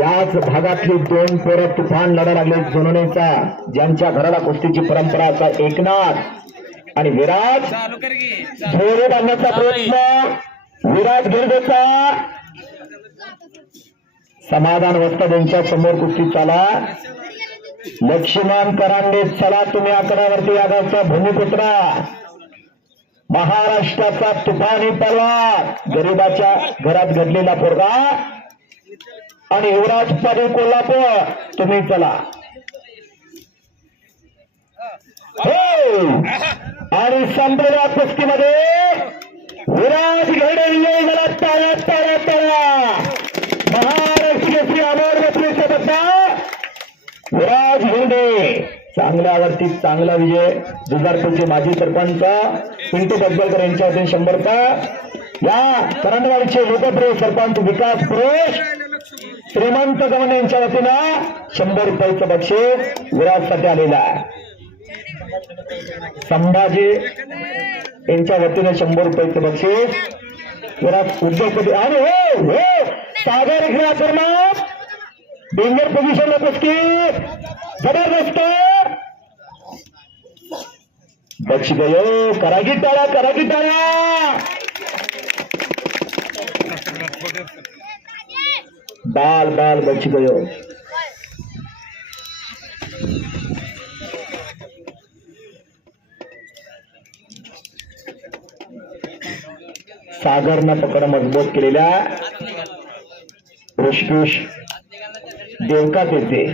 याच भागातली दोन पोरं तुफान लढा लागले जुननेचा, ज्यांच्या घराला कुस्तीची परंपरा असा एकनाथ आणि विराज जोडे बांधण्याचा प्रयत्न विराज गिरडेचा. समाधान वस्ताद यांच्या समोर कुस्ती चाला. लक्ष्मण करांडे चला तुम्ही आकड्यावरती यागावचा भूमिपुत्रा, महाराष्ट्राचा तुफानी पलवान, गरिबाच्या घरात घडलेला पोरगा आणि युवराज पाटील कोल्हापूर तुम्ही चला. हो आणि संपलेल्या कुस्तीमध्ये विराज घडले मला टाळ्या टाळ्या टाळ्या. महाराष्ट्र केसरी अमोल बत्रीसचा बद्दा विराज हिंदे, चांगल्यावरती चांगला विजय. जुजारपूरचे माजी सरपंच पिंटू बदलकर यांच्या वतीने 100 रुपये. या करंडवाडीचे लोकप्रिय सरपंच विकास पुरुष श्रीमंत गवणे यांच्या वतीनं 100 रुपयाचं बक्षीस विराजसाठी आलेलं आहे. संभाजी यांच्या वतीने 100 रुपयाचं बक्षीस विराज उद्योगपती. आणि हो हो सागर क्रियाकर्मात डेंजर पोझिशनला कुस्ती जबरदस्त बच गयो. करागी टाळा करागी टाळा. बाल बाल बच गयो. सागरनं पकड मजबूत केलेल्या ऋषिकेश देवकात येथे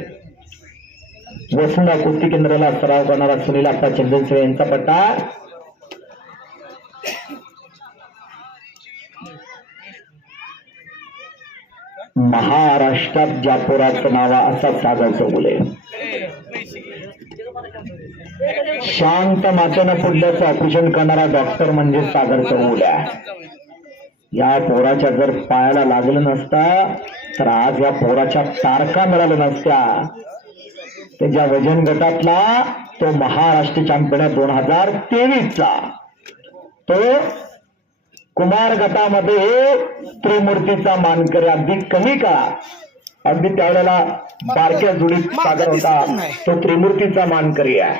वसुंधा कुस्ती केंद्राला सराव करणारा सुनील आप्पा चंदनसेव यांचा पट्टा. महाराष्ट्रात ज्या पोराचं नाव असा सागर चौगुले, शांत मातेनं पुढल्याचं ऑपरेशन करणारा डॉक्टर म्हणजे सागर चौगुल्या. या पोराच्या जर पायाला लागलं नसता तर आज या पोराच्या तारखा मिळाल्या नसत्या. त्याच्या वजन गटातला तो महाराष्ट्र चॅम्पियन 2023चा. तो कुमार गटामध्ये त्रिमूर्तीचा मानकरी, अगदी कमी का अगदी त्यावेळेला बारक्या जुडीत सागर होता. तो त्रिमूर्तीचा मानकरी आहे.